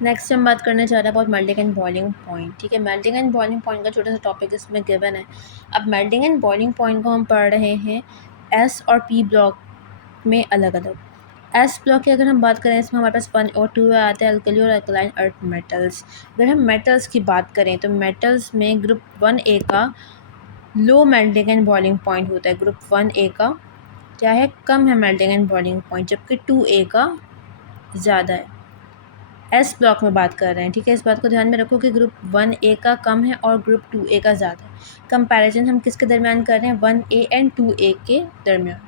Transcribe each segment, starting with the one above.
Next हम बात करने जा रहे हैं about melting and boiling point. ठीक है, मेल्टिंग एंड बॉइलिंग पॉइंट का छोटा सा टॉपिक इसमें गिवन है। अब मेल्टिंग एंड बॉइलिंग पॉइंट को हम पढ़ रहे हैं एस और पी ब्लॉक में अलग अलग। एस ब्लॉक की अगर हम बात करें, इसमें हमारे पास 1 और 2 आते हैं, अल्कली और अल्कलाइन अर्थ मेटल्स। अगर हम मेटल्स की बात करें तो मेटल्स में ग्रुप 1A का low melting and boiling point होता है। ग्रुप 1A का क्या है, कम है मेल्टिंग एंड बॉइलिंग पॉइंट, जबकि 2A का ज़्यादा है। एस ब्लॉक में बात कर रहे हैं। ठीक है, इस बात को ध्यान में रखो कि ग्रुप 1A का कम है और ग्रुप 2A का ज़्यादा है। कंपैरिजन हम किसके दरमियान कर रहे हैं, 1A एंड 2A के दरमियान।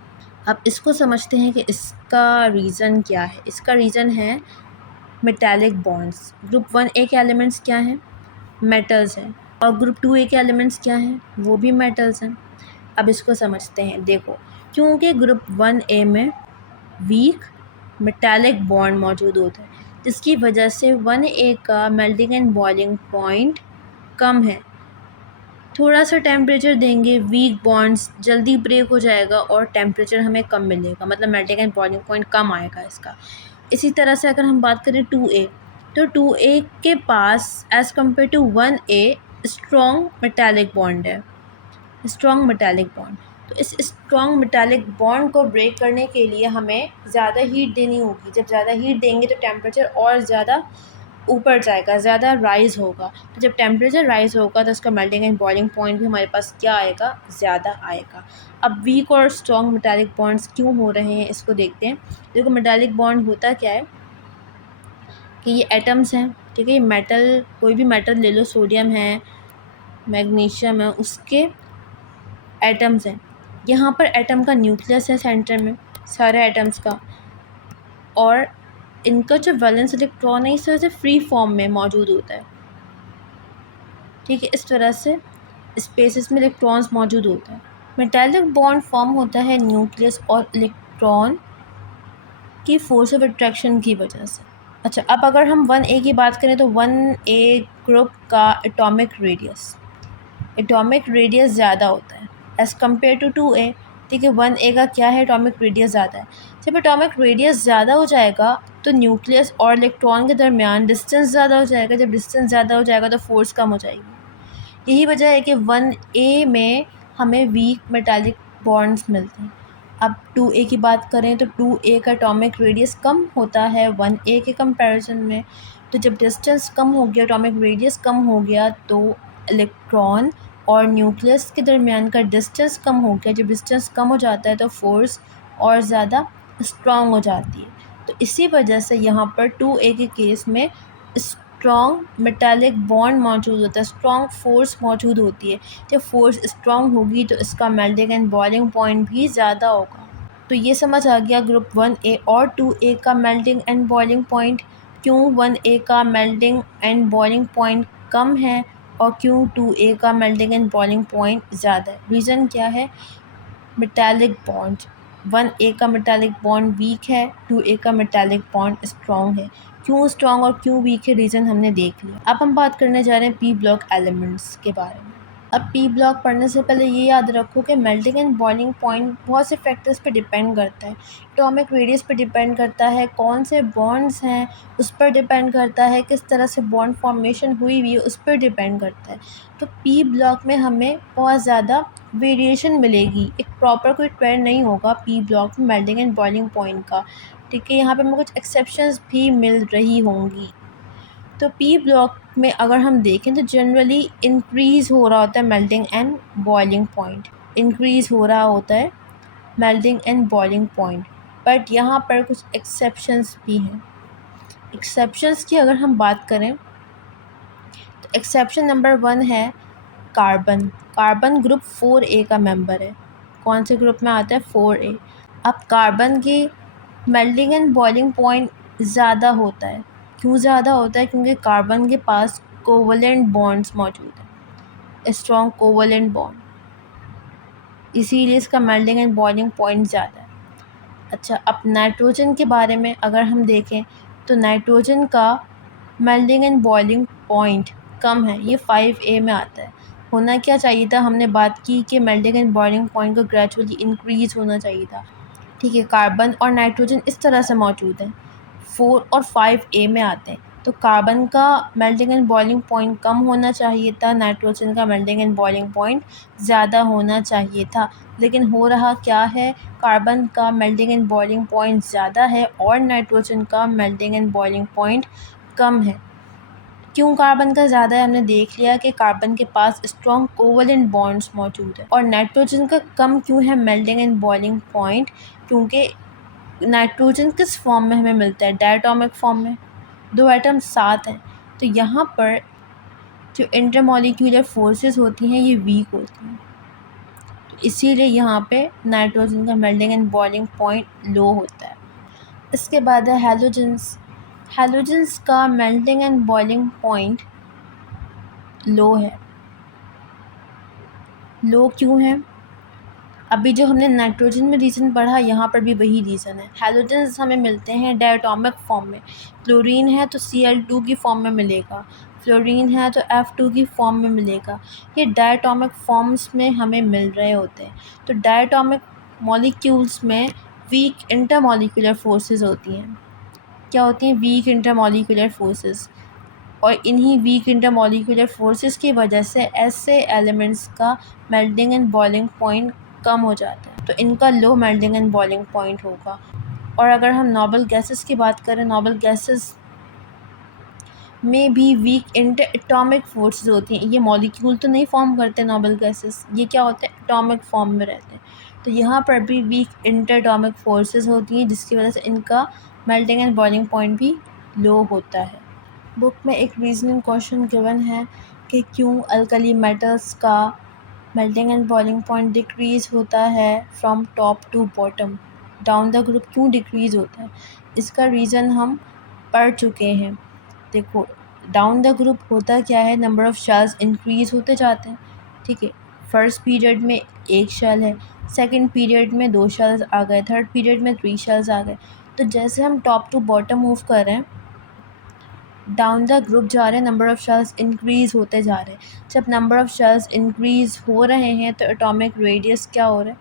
अब इसको समझते हैं कि इसका रीज़न क्या है। इसका रीज़न है मेटालिक बॉन्ड्स। ग्रुप 1A के एलिमेंट्स क्या हैं, मेटल्स हैं, और ग्रुप 2A के एलिमेंट्स क्या हैं, वो भी मेटल्स हैं। अब इसको समझते हैं। देखो, क्योंकि ग्रुप 1A में वीक मेटालिक बॉन्ड मौजूद होता है, जिसकी वजह से 1A का मेल्टिंग एंड बॉइलिंग पॉइंट कम है। थोड़ा सा टेम्परेचर देंगे, वीक बॉन्ड्स जल्दी ब्रेक हो जाएगा और टेम्परेचर हमें कम मिलेगा, मतलब मेल्टिंग एंड बॉइलिंग पॉइंट कम आएगा इसका। इसी तरह से अगर हम बात करें 2A, तो 2A के पास as compare to 1A strong metallic bond है, स्ट्रॉन्ग मेटालिक बॉन्ड। तो इस स्ट्रॉन्ग मेटालिक बॉन्ड को ब्रेक करने के लिए हमें ज़्यादा हीट देनी होगी। जब ज़्यादा हीट देंगे तो टेम्परेचर और ज़्यादा ऊपर जाएगा, ज़्यादा राइज़ होगा। तो जब टेम्परेचर राइज़ होगा तो उसका मेल्टिंग एंड बॉइलिंग पॉइंट भी हमारे पास क्या आएगा, ज़्यादा आएगा। अब वीक और स्ट्रॉन्ग मेटालिक बॉन्ड्स क्यों हो रहे हैं, इसको देखते हैं। देखो, मेटालिक बॉन्ड होता क्या है कि ये एटम्स हैं। ठीक है, ये मेटल, कोई भी मेटल ले लो, सोडियम है, मैग्नीशियम है, उसके एटम्स हैं। यहाँ पर एटम का न्यूक्लियस है सेंटर में, सारे एटम्स का, और इनका जो वैलेंस इलेक्ट्रॉन है इस तरह से फ्री फॉर्म में मौजूद होता है। ठीक है, इस तरह से स्पेसेस में इलेक्ट्रॉन्स मौजूद होता है। मेटालिक बॉन्ड फॉर्म होता है न्यूक्लियस और इलेक्ट्रॉन की फोर्स ऑफ अट्रैक्शन की वजह से। अच्छा, अब अगर हम 1A की बात करें तो 1A ग्रुप का एटॉमिक रेडियस ज़्यादा होता है एज़ कम्पेयर टू 2A। ठीक है, 1A का क्या है, एटॉमिक रेडियस ज़्यादा है। जब एटॉमिक रेडियस ज़्यादा हो जाएगा तो न्यूक्लियस और इलेक्ट्रॉन के दरमियान डिस्टेंस ज़्यादा हो जाएगा। जब डिस्टेंस ज़्यादा हो जाएगा तो फोर्स कम हो जाएगी। यही वजह है कि 1A में हमें वीक मेटालिक बॉन्ड्स मिलते हैं। अब 2A की बात करें तो 2A का एटॉमिक रेडियस कम होता है 1A के कंपैरिजन में। तो जब डिस्टेंस कम हो गया, एटॉमिक रेडियस कम हो गया, तो इलेक्ट्रॉन और न्यूक्लियस के दरमियान का डिस्टेंस कम हो गया। जब डिस्टेंस कम हो जाता है तो फोर्स और ज़्यादा स्ट्रॉन्ग हो जाती है। तो इसी वजह से यहाँ पर 2A के केस में स्ट्रॉन्ग मेटालिक बॉन्ड मौजूद होता है, स्ट्रॉन्ग फोर्स मौजूद होती है। जब फोर्स स्ट्रॉन्ग होगी तो इसका मेल्टिंग एंड बॉइलिंग पॉइंट भी ज़्यादा होगा। तो ये समझ आ गया ग्रुप 1A और 2A का मेल्टिंग एंड बॉइलिंग पॉइंट, क्यों 1A का मेल्टिंग एंड बॉइलिंग पॉइंट कम है और क्यों 2A का मेल्टिंग एंड बॉइलिंग पॉइंट ज़्यादा है। रीज़न क्या है, मेटालिक बॉन्ड। 1A का मेटालिक बॉन्ड वीक है, 2A का मेटालिक बॉन्ड स्ट्रॉन्ग है। क्यों स्ट्रॉन्ग और क्यों वीक है, रीज़न हमने देख लिया। अब हम बात करने जा रहे हैं पी ब्लॉक एलिमेंट्स के बारे में। अब पी ब्लॉक पढ़ने से पहले ये याद रखो कि मेल्टिंग एंड बॉइलिंग पॉइंट बहुत से फैक्टर्स पे डिपेंड करता है। एटॉमिक रेडियस पे डिपेंड करता है, कौन से बॉन्ड्स हैं उस पर डिपेंड करता है, किस तरह से बॉन्ड फॉर्मेशन हुई हुई है उस पर डिपेंड करता है। तो पी ब्लॉक में हमें बहुत ज़्यादा वेरिएशन मिलेगी, एक प्रॉपर कोई ट्रेंड नहीं होगा पी ब्लॉक में मेल्टिंग एंड बॉइलिंग पॉइंट का। ठीक है, यहाँ पे हमें कुछ एक्सेप्शंस भी मिल रही होंगी। तो पी ब्लॉक में अगर हम देखें तो जनरली इंक्रीज़ हो रहा होता है melting and boiling point, increase हो रहा होता है melting and boiling point. But यहाँ पर कुछ एक्सेप्शंस भी हैं। एक्सेप्शंस की अगर हम बात करें तो एक्सेप्शन नंबर 1 है कार्बन। कार्बन ग्रुप 4A का मेंबर है। कौन से ग्रुप में आता है, 4A। अब कार्बन की मेल्टिंग एंड बॉइलिंग पॉइंट ज़्यादा होता है। क्यों ज़्यादा होता है, क्योंकि कार्बन के पास कोवलेंट बॉन्ड्स मौजूद हैं, स्ट्रॉन्ग कोवलेंट बॉन्ड, इसीलिए इसका मेल्टिंग एंड बॉइलिंग पॉइंट ज़्यादा है। अच्छा, अब नाइट्रोजन के बारे में अगर हम देखें तो नाइट्रोजन का मेल्टिंग एंड बॉइलिंग पॉइंट कम है, ये 5A में आता है। होना क्या चाहिए था, हमने बात की कि मेल्टिंग एंड बॉइलिंग पॉइंट को ग्रेजुअली इंक्रीज़ होना चाहिए था। ठीक है, कार्बन और नाइट्रोजन इस तरह से मौजूद हैं, 4 और 5A में आते हैं। तो कार्बन का मेल्टिंग एंड बॉइलिंग पॉइंट कम होना चाहिए था, नाइट्रोजन का मेल्टिंग एंड बॉइलिंग पॉइंट ज़्यादा होना चाहिए था। लेकिन हो रहा क्या है, कार्बन का मेल्टिंग एंड बॉइलिंग पॉइंट ज़्यादा है और नाइट्रोजन का मेल्टिंग एंड बॉइलिंग पॉइंट कम है। क्यों कार्बन का ज़्यादा है, हमने देख लिया कि कार्बन के पास स्ट्रॉन्ग कोवलेंट बॉन्ड्स मौजूद है। और नाइट्रोजन का कम क्यों है मेल्टिंग एंड बॉइलिंग पॉइंट, क्योंकि नाइट्रोजन किस फॉर्म में हमें मिलता है, डायटोमिक फॉर्म में, 2 एटम साथ हैं। तो यहाँ पर जो इंटरमॉलिक्यूलर फोर्सेस होती हैं ये वीक होती हैं, तो इसीलिए यहाँ पे नाइट्रोजन का मेल्टिंग एंड बॉइलिंग पॉइंट लो होता है। इसके बाद है हैलोजेंस। हैलोजेंस का मेल्टिंग एंड बॉइलिंग पॉइंट लो है। लो क्यों है, अभी जो हमने नाइट्रोजन में रीज़न पढ़ा, यहाँ पर भी वही रीज़न है। हैलोजेंस हमें मिलते हैं डायटोमिक फॉर्म में। क्लोरीन है तो Cl2 की फॉर्म में मिलेगा, फ्लोरीन है तो F2 की फॉर्म में मिलेगा। ये डायटोमिक फॉर्म्स में हमें मिल रहे होते हैं। तो डायटोमिक मॉलिक्यूल्स में वीक इंटरमॉलिक्यूलर फोर्सेस होती हैं। क्या होती हैं? Weak intermolecular forces. और इन्हीं वीक इंटरमॉलिक्यूलर फोर्सेस की वजह से ऐसे एलिमेंट्स का मेल्टिंग एंड बॉइलिंग पॉइंट कम हो जाता है, तो इनका low melting and boiling point होगा। और अगर हम नोबल गैसेस की बात करें, नोबल गैसेस में भी वीक इंटर एटॉमिक फोर्सेस होती हैं। ये मॉलिक्यूल तो नहीं फॉर्म करते नोबल गैसेस, ये क्या होते हैं, एटॉमिक फॉर्म में रहते हैं। तो यहाँ पर भी वीक इंटर एटॉमिक फोर्सेस होती हैं, जिसकी वजह से इनका मेल्टिंग एंड बॉइलिंग पॉइंट भी लो होता है। बुक में एक रीजनिंग क्वेश्चन गिवन है कि क्यों अल्कली मेटल्स का melting and boiling point decrease होता है from top to bottom, down the group क्यों डिक्रीज़ होता है। इसका रीज़न हम पढ़ चुके हैं। देखो, डाउन द ग्रुप होता क्या है, नंबर ऑफ़ शेल्स इंक्रीज़ होते जाते हैं, ठीक है। फर्स्ट पीरियड में 1 शेल है, सेकंड पीरियड में 2 शेल्स आ गए, थर्ड पीरियड में 3 शेल्स आ गए। तो जैसे हम टॉप टू बॉटम मूव कर रहे हैं, डाउन द ग्रुप जा रहे हैं, नंबर ऑफ़ शेल्स इंक्रीज़ होते जा रहे हैं। जब नंबर ऑफ़ शेल्स इंक्रीज़ हो रहे हैं तो एटॉमिक रेडियस क्या हो रहा है,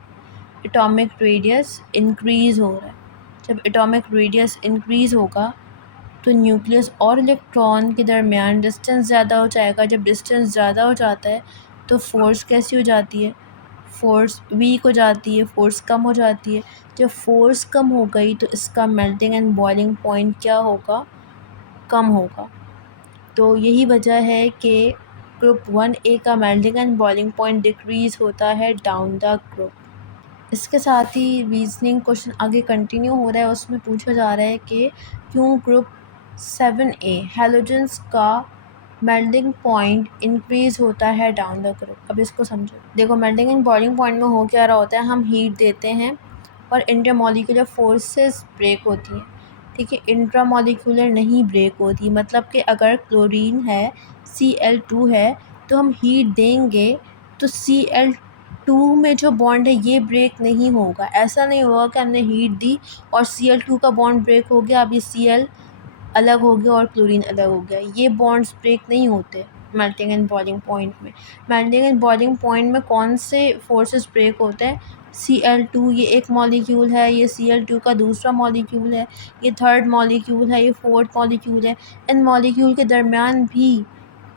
एटॉमिक रेडियस इंक्रीज़ हो रहा है। जब एटॉमिक रेडियस इंक्रीज़ होगा तो न्यूक्लियस और इलेक्ट्रॉन के दरमियान डिस्टेंस ज़्यादा हो जाएगा। जब डिस्टेंस ज़्यादा हो जाता है तो फोर्स कैसी हो जाती है, फोर्स वीक हो जाती है, फोर्स कम हो जाती है। जब फोर्स कम हो गई तो इसका मेल्टिंग एंड बॉइलिंग पॉइंट क्या होगा, कम होगा। तो यही वजह है कि ग्रुप 1A का melting and boiling point decrease होता है डाउन द ग्रुप। इसके साथ ही रीजनिंग क्वेश्चन आगे कंटिन्यू हो रहा है, उसमें पूछा जा रहा है कि क्यों ग्रुप 7A हैलोजेंस का मेल्टिंग पॉइंट इंक्रीज़ होता है डाउन द ग्रुप। अब इसको समझो। देखो, मेल्टिंग एंड बॉइलिंग पॉइंट में हो क्या रहा होता है, हम हीट देते हैं और इंटरमॉलिक्यूलर फोर्सेस ब्रेक होती हैं, ठीक है। इंट्रामॉलिक्यूलर नहीं ब्रेक होती, मतलब कि अगर क्लोरीन है, Cl2 है, तो हम हीट देंगे तो Cl2 में जो बॉन्ड है ये ब्रेक नहीं होगा। ऐसा नहीं होगा कि हमने हीट दी और Cl2 का बॉन्ड ब्रेक हो गया, अब ये Cl अलग हो गया और क्लोरीन अलग हो गया। ये बॉन्ड्स ब्रेक नहीं होते मेल्टिंग एंड बॉइलिंग पॉइंट में। मेल्टिंग एंड बॉइलिंग पॉइंट में कौन से फोर्सेस ब्रेक होते हैं, Cl2 ये एक मॉलिक्यूल है, ये Cl2 का दूसरा मॉलिक्यूल है, ये थर्ड मॉलिक्यूल है, ये फोर्थ मॉलिक्यूल है। इन मॉलिक्यूल के दरमियान भी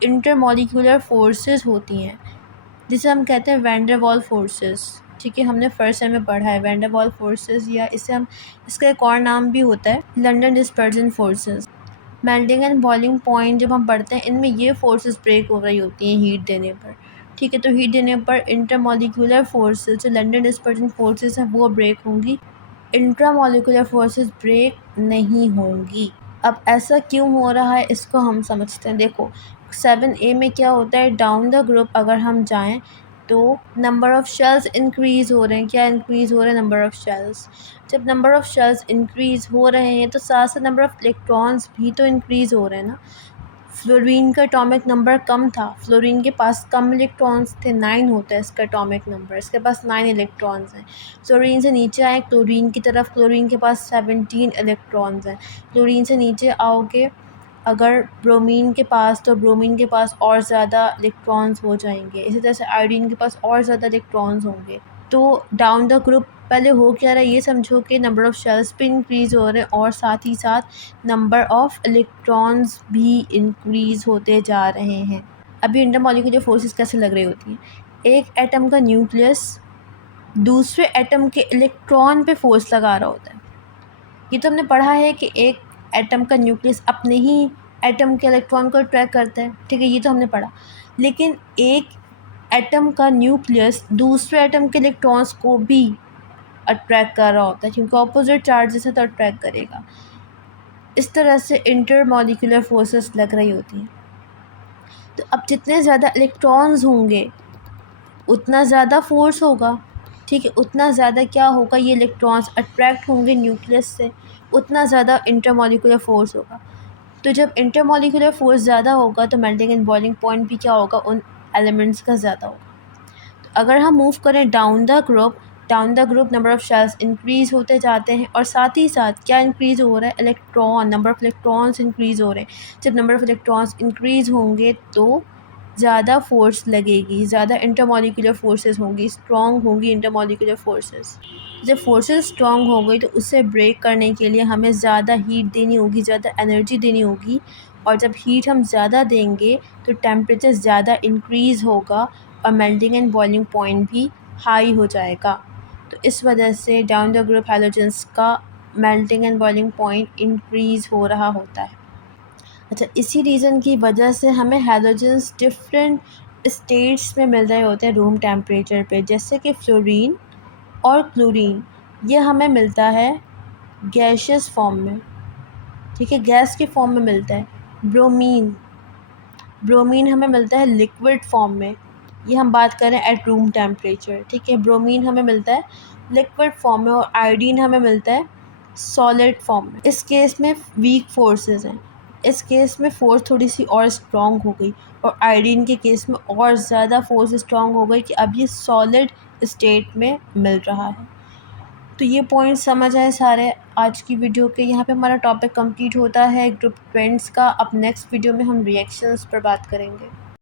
इंटरमॉलिक्यूलर फोर्सेस होती हैं, जिसे हम कहते हैं वैन डर वाल फोर्सेस, ठीक है। हमने फर्स्ट सेम में पढ़ा है वैन डर वाल फोर्सेस, या इसे हम, इसका एक और नाम भी होता है London dispersion forces. Melting and boiling point जब हम पढ़ते हैं, इनमें ये फोर्सेस ब्रेक हो रही होती हैं हीट देने पर, ठीक है। तो हीट देने पर इंटरमॉलिक्यूलर फोर्सेस, जो लंडन डिस्पर्जन फोर्सेस हैं, वो ब्रेक होंगी, इंट्रामॉलिक्यूलर फोर्सेस ब्रेक नहीं होंगी। अब ऐसा क्यों हो रहा है, इसको हम समझते हैं। देखो, 7A में क्या होता है, डाउन द ग्रुप अगर हम जाएं तो नंबर ऑफ़ शेल्स इंक्रीज़ हो रहे हैं। क्या इंक्रीज़ हो रहे हैं, नंबर ऑफ़ शेल्स। जब नंबर ऑफ़ शेल्स इंक्रीज़ हो रहे हैं तो साथ साथ नंबर ऑफ़ इलेक्ट्रॉन्स भी तो इंक्रीज़ हो रहे हैं ना। फ्लोरीन का एटॉमिक नंबर कम था, फ्लोरीन के पास कम इलेक्ट्रॉन्स थे, 9 होता है इसका एटॉमिक नंबर, इसके पास 9 इलेक्ट्रॉन्स हैं। फ्लोरीन से नीचे आए क्लोरीन की तरफ, क्लोरीन के पास 17 इलेक्ट्रॉन्स हैं। क्लोरीन से नीचे आओगे अगर ब्रोमीन के पास, तो ब्रोमीन के पास और ज़्यादा इलेक्ट्रॉन्स हो जाएंगे। इसी तरह से आयोडीन के पास और ज़्यादा इलेक्ट्रॉन्स होंगे। तो डाउन द ग्रुप पहले हो क्या रहा है ये समझो कि नंबर ऑफ़ शेल्स भी इंक्रीज़ हो रहे हैं और साथ ही साथ नंबर ऑफ़ इलेक्ट्रॉन्स भी इंक्रीज़ होते जा रहे हैं। अभी इंटरमॉलिक्यूलर फोर्सेस कैसे लग रही होती हैं, एक एटम का न्यूक्लियस दूसरे एटम के इलेक्ट्रॉन पे फोर्स लगा रहा होता है। ये तो हमने पढ़ा है कि एक एटम का न्यूक्लियस अपने ही एटम के इलेक्ट्रॉन को अट्रैक्ट करता है, ठीक है, ये तो हमने पढ़ा। लेकिन एक एटम का न्यूक्लियस दूसरे एटम के इलेक्ट्रॉन्स को भी अट्रैक्ट कर रहा होता है, क्योंकि ऑपोजिट चार्जेस है तो अट्रैक्ट करेगा। इस तरह से इंटरमॉलिक्यूलर फोर्सेस लग रही होती हैं। तो अब जितने ज़्यादा इलेक्ट्रॉन्स होंगे उतना ज़्यादा फोर्स होगा, ठीक है, उतना ज़्यादा क्या होगा, ये इलेक्ट्रॉन्स अट्रैक्ट होंगे न्यूक्लियस से, उतना ज़्यादा इंटरमॉलिक्यूलर फोर्स होगा। तो जब इंटरमॉलिक्यूलर फोर्स ज़्यादा होगा तो मेल्टिंग एंड बॉइलिंग पॉइंट भी क्या होगा, उन एलिमेंट्स का ज़्यादा होगा। तो अगर हम मूव करें down the group number of shells increase होते जाते हैं और साथ ही साथ क्या इंक्रीज़ हो रहा है, electron, number of electrons increase हो रहे हैं। जब नंबर ऑफ़ इलेक्ट्रॉन्स इंक्रीज़ होंगे तो ज़्यादा फोर्स लगेगी, ज़्यादा इंटरमॉलिक्यूलर फोर्सेस होंगी, स्ट्रॉन्ग होंगी इंटरमॉलिक्यूलर फोर्सेस। जब फोर्सेस स्ट्रॉन्ग हो गई तो उसे ब्रेक करने के लिए हमें ज़्यादा हीट देनी होगी, ज़्यादा एनर्जी देनी होगी, और जब हीट हम ज़्यादा देंगे तो टेम्परेचर ज़्यादा इंक्रीज़ होगा और मेल्टिंग एंड बॉइलिंग पॉइंट भी हाई हो जाएगा। तो इस वजह से डाउन द ग्रुप हैलोजेंस का melting and boiling point increase हो रहा होता है। अच्छा, इसी रीज़न की वजह से हमें हैलोजेंस डिफरेंट स्टेट्स में मिल रहे होते हैं रूम टेम्परेचर पे, जैसे कि फ्लोरीन और क्लोरीन, ये हमें मिलता है गैशियस फॉर्म में, ठीक है, गैस के फॉर्म में मिलता है। ब्रोमीन हमें मिलता है लिक्विड फॉर्म में, ये हम बात करें एट रूम टेम्परेचर, ठीक है, ब्रोमीन हमें मिलता है लिक्विड फॉर्म में, और आयोडीन हमें मिलता है सॉलिड फॉर्म में। इस केस में वीक फोर्सेस हैं, इस केस में फोर्स थोड़ी सी और स्ट्रॉन्ग हो गई, और आयोडीन के केस में और ज़्यादा फोर्स स्ट्रॉन्ग हो गई कि अब ये सॉलिड स्टेट में मिल रहा है। तो ये पॉइंट समझ आए सारे आज की वीडियो के। यहाँ पे हमारा टॉपिक कंप्लीट होता है ग्रुप ट्वेंट्स का। अब नेक्स्ट वीडियो में हम रिएक्शंस पर बात करेंगे।